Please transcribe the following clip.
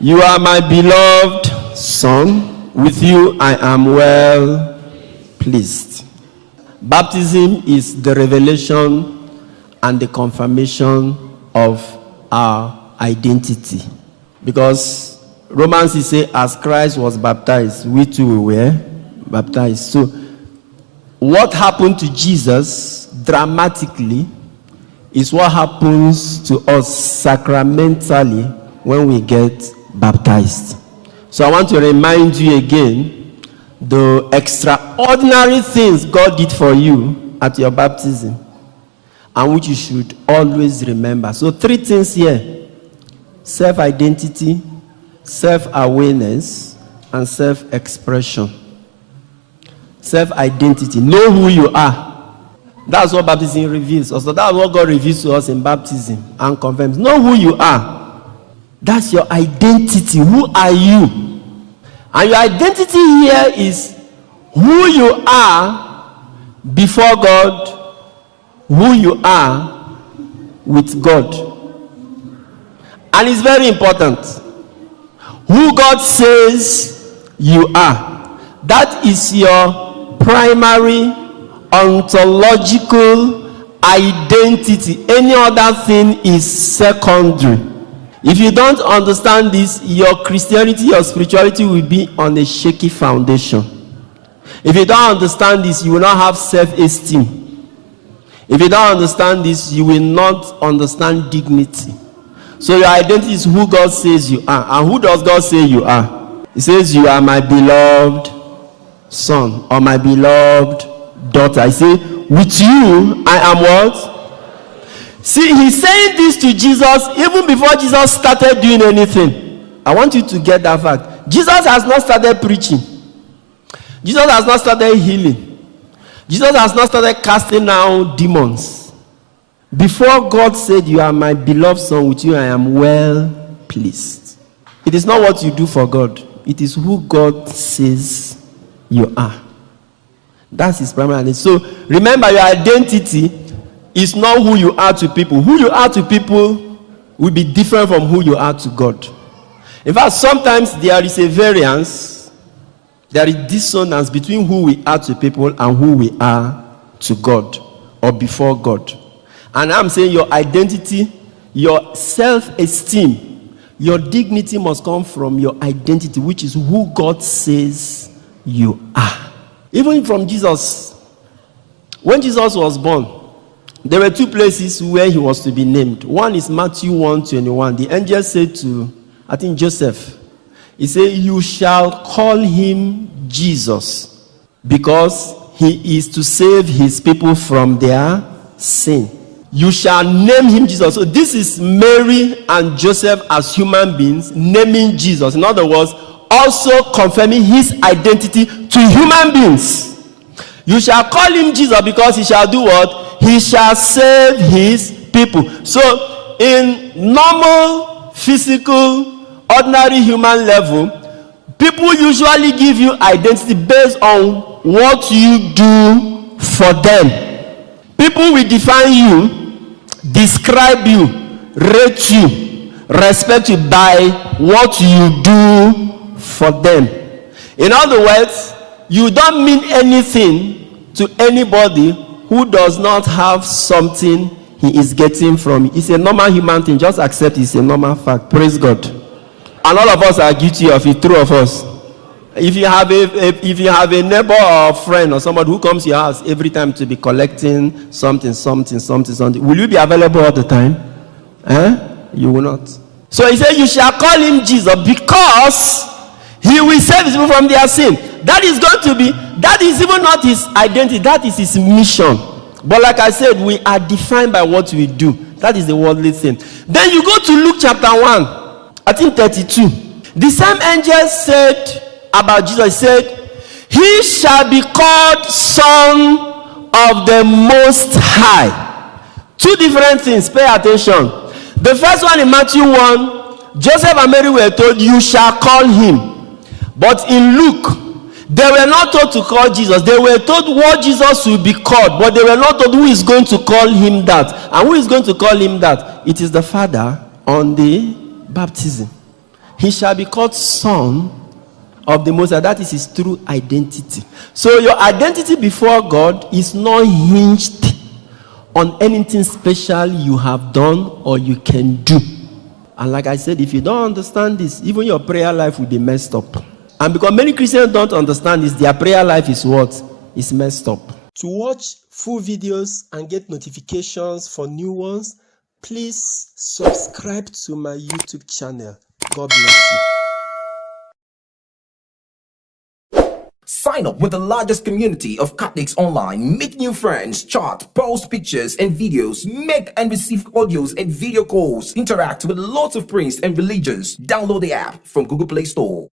You are my beloved Son. With you I am well pleased. Baptism is the revelation and the confirmation of our identity. Because Romans say, as Christ was baptized, we too were baptized. So, what happened to Jesus dramatically is what happens to us sacramentally when we get baptized. So I want to remind you again the extraordinary things God did for you at your baptism, and which you should always remember. So 3 things here: self-identity, self-awareness, and self-expression. Self-identity. Know who you are. That's what baptism reveals. Also, that's what God reveals to us in baptism and confirms. Know who you are. That's your identity. Who are you? And your identity here is who you are before God, who you are with God. And it's very important. Who God says you are. That is your primary ontological identity. Any other thing is secondary. If you don't understand this, your Christianity, your spirituality will be on a shaky foundation. If you don't understand this, you will not have self-esteem. If you don't understand this, you will not understand dignity. So your identity is who God says you are. And who does God say you are? He says, you are my beloved son or my beloved daughter. I say, with you, I am what? See, he's saying this to Jesus even before Jesus started doing anything. I want you to get that fact. Jesus has not started preaching. Jesus has not started healing. Jesus has not started casting out demons. Before God said, you are my beloved son, with you I am well pleased. It is not what you do for God. It is who God says you are. That's his primary identity. So remember, your identity is not who you are to people. Who you are to people will be different from who you are to God. In fact, sometimes there is a variance, there is dissonance between who we are to people and who we are to God or before God. And I'm saying your identity, your self-esteem, your dignity must come from your identity, which is who God says you are. Even from Jesus, when Jesus was born, there were 2 places where he was to be named. One is Matthew 1:21. The angel said to, I think, Joseph, he said, you shall call him Jesus, because he is to save his people from their sin. You shall name him Jesus. So this is Mary and Joseph as human beings naming Jesus. In other words, also confirming his identity to human beings. You shall call him Jesus because he shall do what? He shall save his people. So in normal, physical, ordinary human level, people usually give you identity based on what you do for them. People will define you, describe you, rate you, respect you by what you do for them. In other words, you don't mean anything to anybody who does not have something he is getting from you. It's a normal human thing. Just accept it's a normal fact. Praise God. And all of us are guilty of it, 3 of us. If you have a neighbor or a friend or somebody who comes to your house every time to be collecting something, will you be available all the time? You will not. So he said, you shall call him Jesus because he will save his people from their sin. That is even not his identity, that is his mission. But like I said, we are defined by what we do. That is the worldly thing. Then you go to Luke chapter 1, I think 32. The same angel said about Jesus, he said, he shall be called Son of the Most High. 2 different things, pay attention. The first one in Matthew 1, Joseph and Mary were told, you shall call him. But in Luke, they were not told to call Jesus. They were told what Jesus will be called, but they were not told who is going to call him that. And who is going to call him that? It is the Father on the baptism. He shall be called Son of the Most High. That is his true identity. So your identity before God is not hinged on anything special you have done or you can do. And like I said, if you don't understand this, even your prayer life will be messed up. And because many Christians don't understand this, their prayer life is what? Is messed up. To watch full videos and get notifications for new ones, please subscribe to my YouTube channel. God bless you. Sign up with the largest community of Catholics online. Make new friends, chat, post pictures and videos, make and receive audios and video calls, interact with lots of priests and religions. Download the app from Google Play Store.